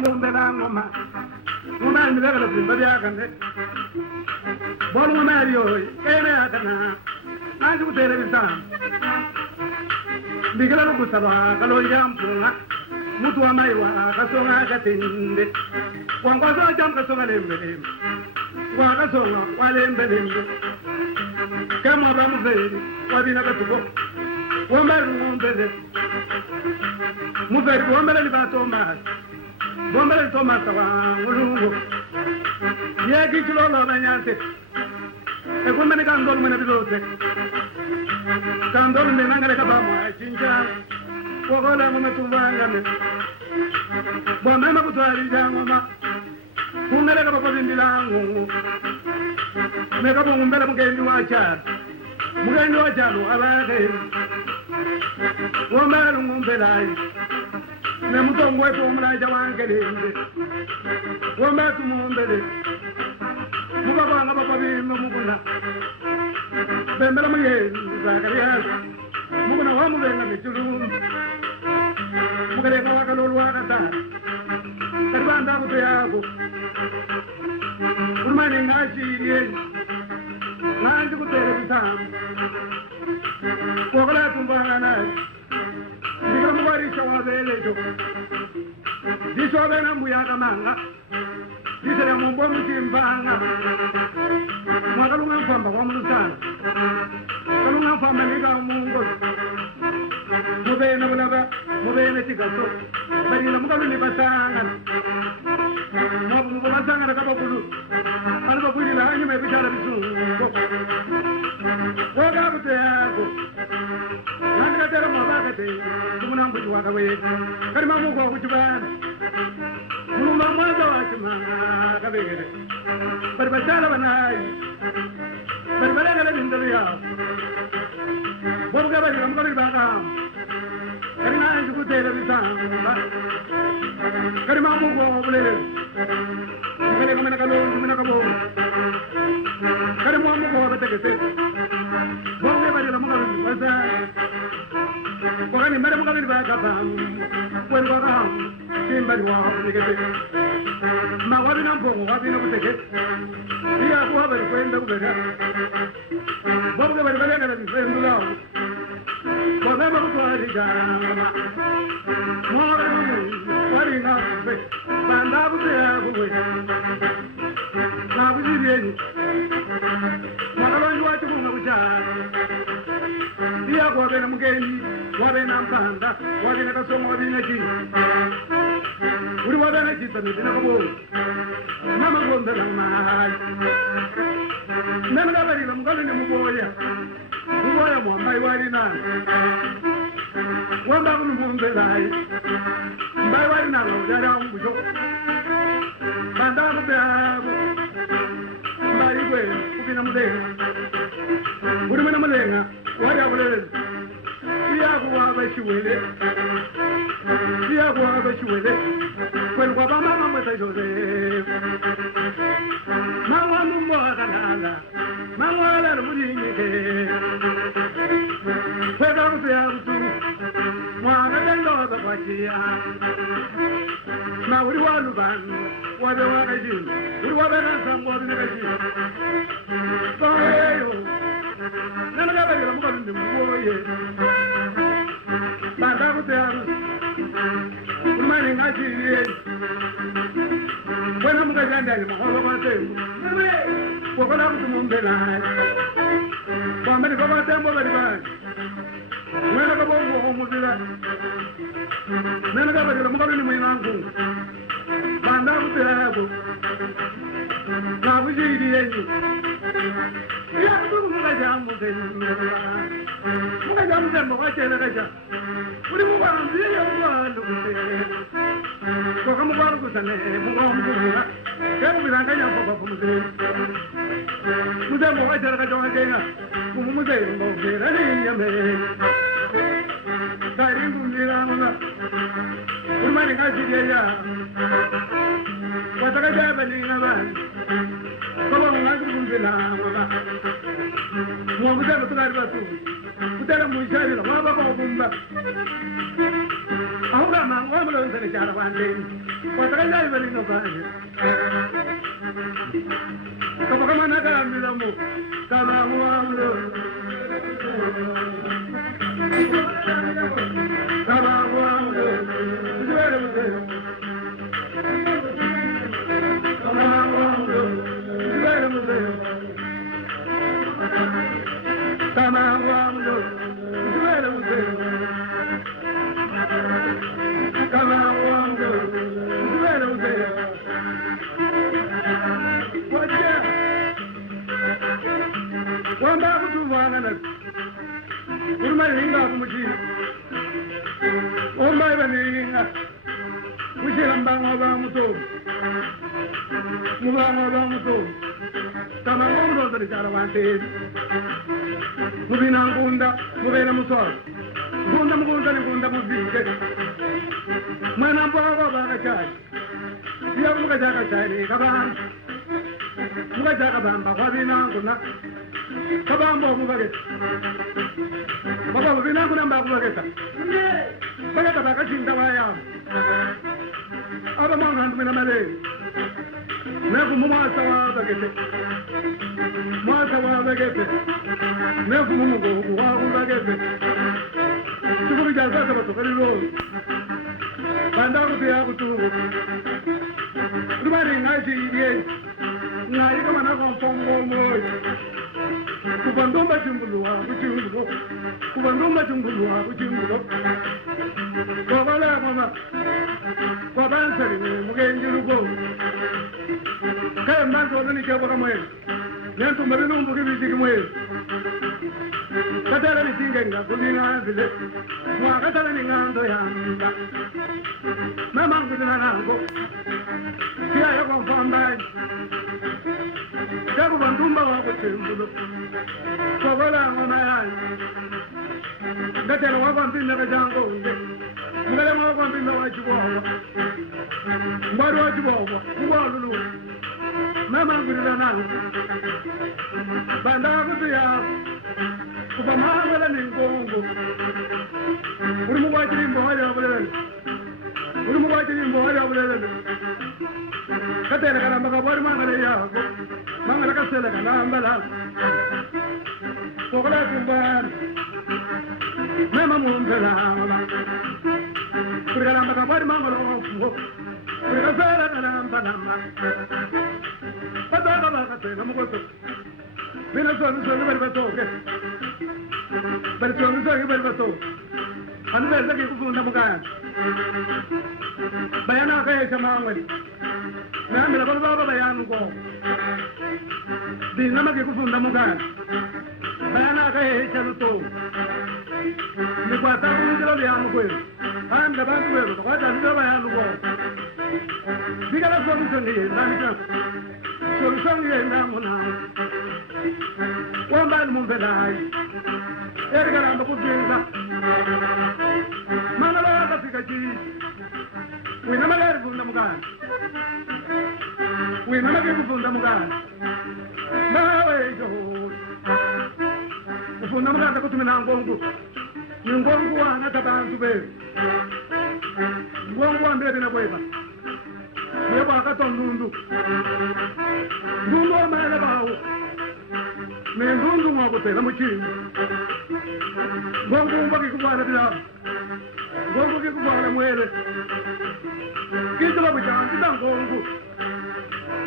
ngombe la ngoma ngoma ni bela bimba bya kande bolu ngoma yo ene akana nanji kutere bisam bigala no kusaba kalo yampunga mutu wa maiwa kasonga katinde wangwazo jam kasonga lembe wa kasonga walembe lembe kama bamuzeri wabina katuko womaru ngombele muzeri wombele ni Thomas wombele Thomas wa ngulungu yegi kilolo banyante e wombele kandol mena bilote kandol mena ngale kabamo achinja wogola ngoma tumbanga me bomema kutwali jangoma kungale ka baba bindilangu me ka bongumbele mugendi wa chana mugendi wa chana abake wombele ngumbelai ne mutongo wetu omulaja wangelende wombele tumumbele mukabanga baba bimbe mukuna bembele mugendi zakariyasa mukuna wamubenga michulungu mukaleka wakalolu wakatatu karibanda kuto yako ulimani ngashiriye nanji kutere bisamu kokala tumbanganaye ndikala mukwarisha wabelejo disho wabena mbuyaka manga disele mumbo mutimbanga mwakalunga mfamba kwa mulusana kalunga mfamba nika mungolo mubena bulaba mubena tigaso barila mukaluni basanga mwabu basanga kabakulu ali bakulila anyuma ebitala bisungo woga buteyako nandikatera mwabakate kumunambuji wakaweka kali mamuko wakujibana mulumba mwanza wachima kabere bari basala banayi bari balagala bindalo yabo bobuga barila mukaluni bakamu kari nanji kutera bisanga kari mamuko wabulele kari kamena kalonji mina kabomu kari mwamuko wabategese bobuga barila mukaluni basa wakani mbere mukaluni bakamu kweni wakamu kimbali wabategese mawabina mpongo wabina kutegese iya kuwa bari kwenda kubeka bobuga bari balagala bisendulawo wabema kutwaligama mwabamu walinga mbe bandabuze yakuwe nabuziryenyi mwakalonji wachikunga kuchana iyako wabena mugenyi wabena mpanda wabena kasonga wabina chini uri wabena chisa midina kaboyi namagombela mayi namikabalila mukaluni muboya muboya mwambayi walinana wamba kunu mumbelayi mbayi walinana ujali wambusho bandaku beaku mbayi kwe kupina mulenga uri mwena mulenga wali akulele iyaku wabashiwele iyaku wabashiwele kwenu kwa bamama mwesa Joseph mangwa mumbo akanala mangwa alala mulinyike kweka kutuya kutu mwana dendoza kwachiya na uri walubanu wabe wakajini uri wabe nasangu wabe nakajini koyeyo nanakabagila mukalundi mboye banda kutuya ulimani ngachiriye kwena mukajandali maholo kwasengu kokola kuti mumbelayi kwambani kwamatembo bali bani mwena kabongo muzila mwena kabatila mukaluni mwinangu banda kutelako nabujiriyenyu iyakutuku mukajamutembo kwachelekesha uli mukwanziye mukwandu kutele koka mukwandu kusane mukamukuvuka kekubiranganyafofafo muzeli mutembo kwachelekesha wakenya kumumuzeli mbovera ninyame karingundiramuna ulimani ngachiriyeya watakajabelina bani kobomungazikunzilamaba mwamutelo tukali batu kutela muishabila mwababa obumba ahora man wa mo se jara wan de ko ta ga beli no ba ni ko ba ma na ga mi la mu ka ma wa mo ka ma wa mo jere mo de ka ma wa mo jere mo de ka ma wa mo jere mo de Come on, one back to one and a my ring of machine. Oh, my ring, which is a bang of Amuto. Mubamuto. Come on, the Jaravantes. Moving on Gunda, Movena Musol. Gunda Mugunda Gunda Mubi. Manamba Bagachai. You have Mugajaka, Kaban. Mugajaka, Wabina, Guna. Kabambo Mubaget. Baba Vina Guna Bagata. Bagata Bagachin Tawaya. Other mountains in a Malay. Never Mumasa Bagate. Masa Bagate. Never Mumugo, Bagate. To be just about the very road. And I would be able to. Nobody nice again. Now you come and from more. Kubandoma Jumblua, which you go. Kubandoma Jumblua, which you go. Kovala, Mama. Kobansari, Mugan, you go. Come back to the Nicaboramay. Then to Marino to give you away. But I don't think I'm going to answer it. Wakatalani Andoyanga. Mamma with an uncle. Here I come from by. Jacoban Dumba of the Kovala on my eyes. That I want to never jungle. But I want to know what you want. What you want? Who are you? Mamma with an uncle. Bandava. Kubamala and Congo. Urumu watching in boy over there. Urumu watching in boy over there. Katana Mangala, Mangala Casella, Nambala. Kola Kumban. Mamma Mumbala. Kurama Mangala. Kurasala and Ambanama. But I don't know. Venezuela is very talk. But it's only very talk. And then the people in the Mugan. Bayana Kayaman. Namela Baba Bayan go. The Namaki from the Mugan. Bayana Kayaman. The Quatabu of the Amu. I am the Bantu. What does the Bayan go? We got a solution here. So it's only a Namuna. One man moved the eye. Ergan the Pudinga. Manala Pikachi. We never let from the Mugan. We never give from the Mugan. Now I go. From the Mugan to Minango. You go on at the band to bed. One baby in a waiver. We have a cut on Dundu. Dundu, man about. Dundu, what was it? I'm a king. Go back to one of the other. Go back to one and wear it. Get the rubber down, sit down, go.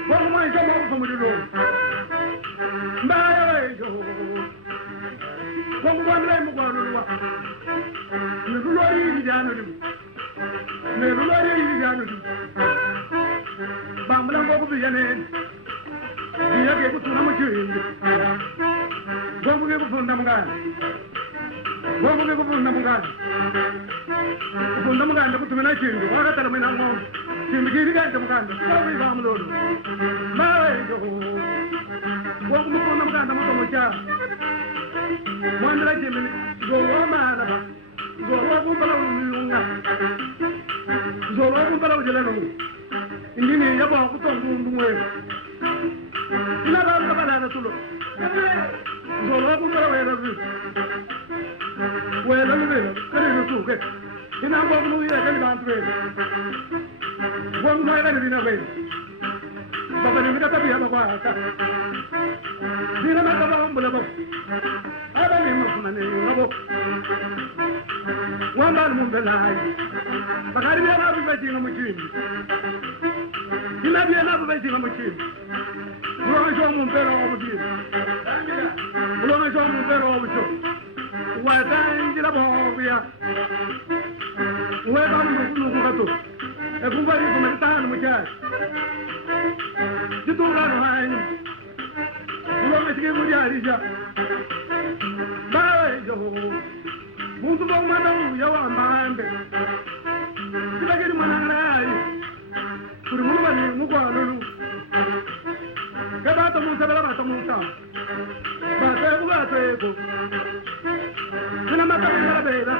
What am I come out from the road? My way, go. One name of one. Never really January. Never really January. Bambam go to the end. We are able to know what you go to give from Namagan. Go to give from Namagan. From Namagan to the night, what are the men alone? Jim Gilligan, Namagan, sorry, Bamlo. My go. Go to Namagan, Namagan. One like him, go on, go on, go on, Indini ya ba ku ton dum we ina ba ka bala na tulo zo lo ku bala we na we la lu we ka ri tu ke ina go mu ya kan ban tre go mu ya ni na be baba ni ta biya ba kwa ta dina ma ka ba mu la ba aba ni ma kuma ne ngabo wa ba mu be la ai bakari biya na bu be ti ngamu chi ina biya na bu be ti ngamu chi lo ma jo mu be la o bu ti lo ma jo mu be la o bu cho wa ta ngi la bo biya wa ba mu ku ka to e ku ba ni ko me ta na mu cha jitu la no ai lo me ti mu ya ri ja ba jo mu tu ba ma na ya wa ma mbe ti ba ki ma na ai ku mu ba ni mu ko lu ke ba to mu se ba to mu ta ba te ku ba te ko ma ta la bela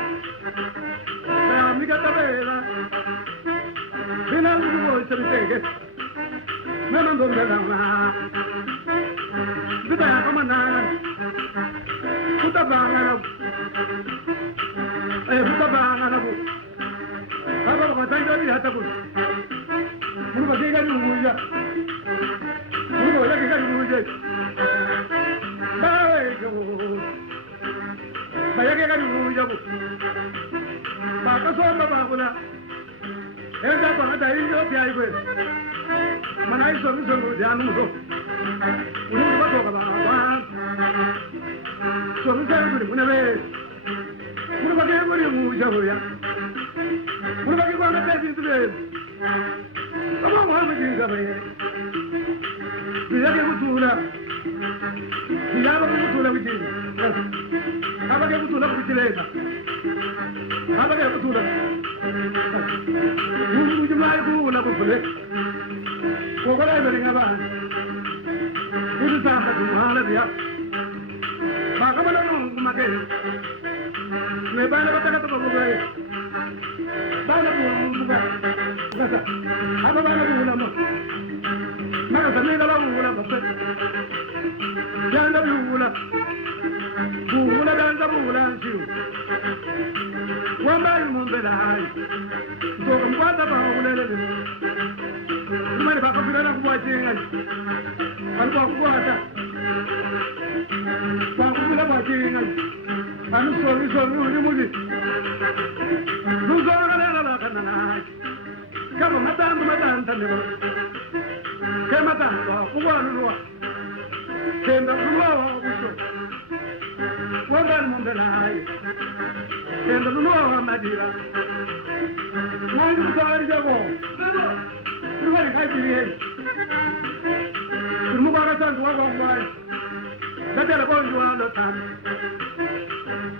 la amica ta bela fino al nuovo se ripete me non do me da ma da come na tutta bana tutta bana bu aba ko ta jori hata bu mun ba ga ni mu ya mun ba ga ni mu ya ba jo ba ya ga ni mu ya bu ba ka so ba ba kula enda ko na dai yo ti ai be manai so so dhyan mu so unu ba to ka ba ba so so mu mu na be mu ba ke mu ja ho ya mu ba ke ko na te ti be ko ma ma ji ga be ya ke mu tu la ya ba mu tu la bi ka ba ke mu tu la bi le ka ba ke mu tu la mu ji mai ku la bu le ko ko la be nga ba ku ta ma tu ha la ya ba ka ba la no ma ke me ba la ba ta ka to bu ba ba la bu mu ba ha ba la bu la ma ka me la bu la ba ya na bu la dan da bu la shi wa ma mu be la ai ko ko ba ta ba bu le le ma ni ba ko bi na ku ba ji ngai an ko ku ba ta ba ku bi la ba ji ngai an so ni mu ji nu so na la ka na ka ba ma ta ne ba ke ma ta ba ku ba lu wa ke na ku wa bu so wa ba mu be la ai ke na lu wa ma di la wa ni so ari ja go ni wa ka ji ye mu ba ka san wa go wa da ta ko ju wa lo ta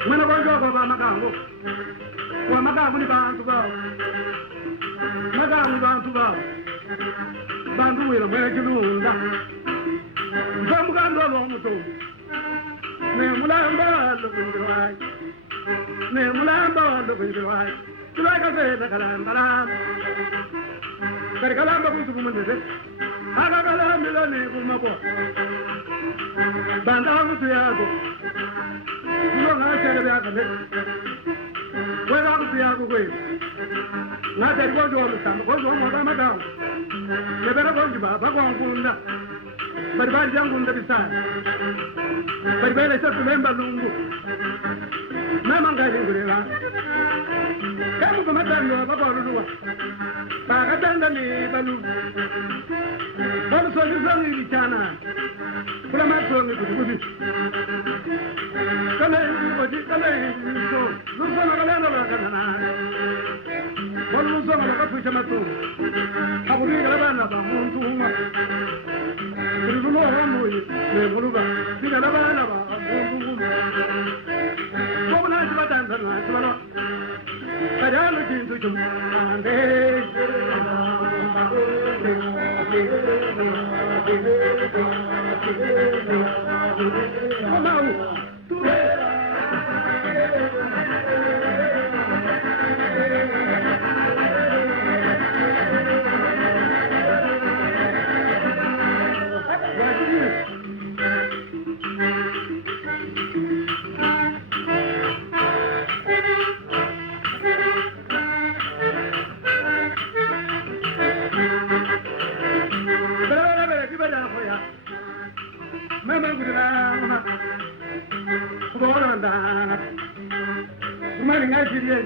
me na ko jo ko ba ma ka go wa ma ka ni ba tu ba ma ka ni ba tu ba ba ndu we lo me ji lu da ba mu ka ndo lo mu to me mu la ba lo ku ni wa me mu la ba lo ku ni wa tu la ka se da ka la ba per kalamba ku tu mun de aga kala mi la ni ku ma ko banda ku tu ya ko yo na se ga ya ka de we ga ku ya ku na te ko jo lu sam ko jo mo da ma da ne bera ko ji ba ba ko ku nda bar bar jang ku nda bisa bar bar sa ku memba lungu na manga ni gure la kamu ko ma da no ba ko lu wa ba ka tanda ni balu balu so ni ni chana kula ma so ni ku bi kala ni ko ji kala ni so no so na kala na ba kana na balu so na ka pu chama to abu ni kala ba na ba mun tu ma ku no ha mo yi me balu ba ni kala ba na ba mun tu ko na ji ba tan na ji ba no Padalo jindu jumande Mau tu ni ngai firiye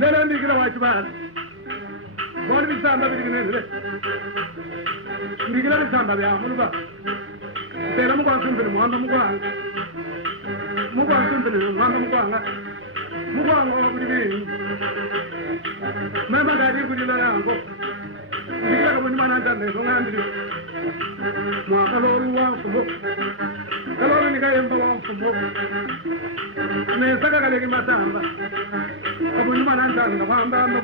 lele ndi kila wachi ba bon bi samba bi ne le ndi kila samba ya mu ba tera mu ko sumbe mu ando mu ko sumbe mu ando mu ko anga mu ko anga bu di mama ga di bu di la ngo ndi kila ko ni mana ndane so ngandi mo akalo ruwa fumo kalo ni ga yemba wa fumo ne saka kale ki masamba abu ni mana ndane na kwamba mbo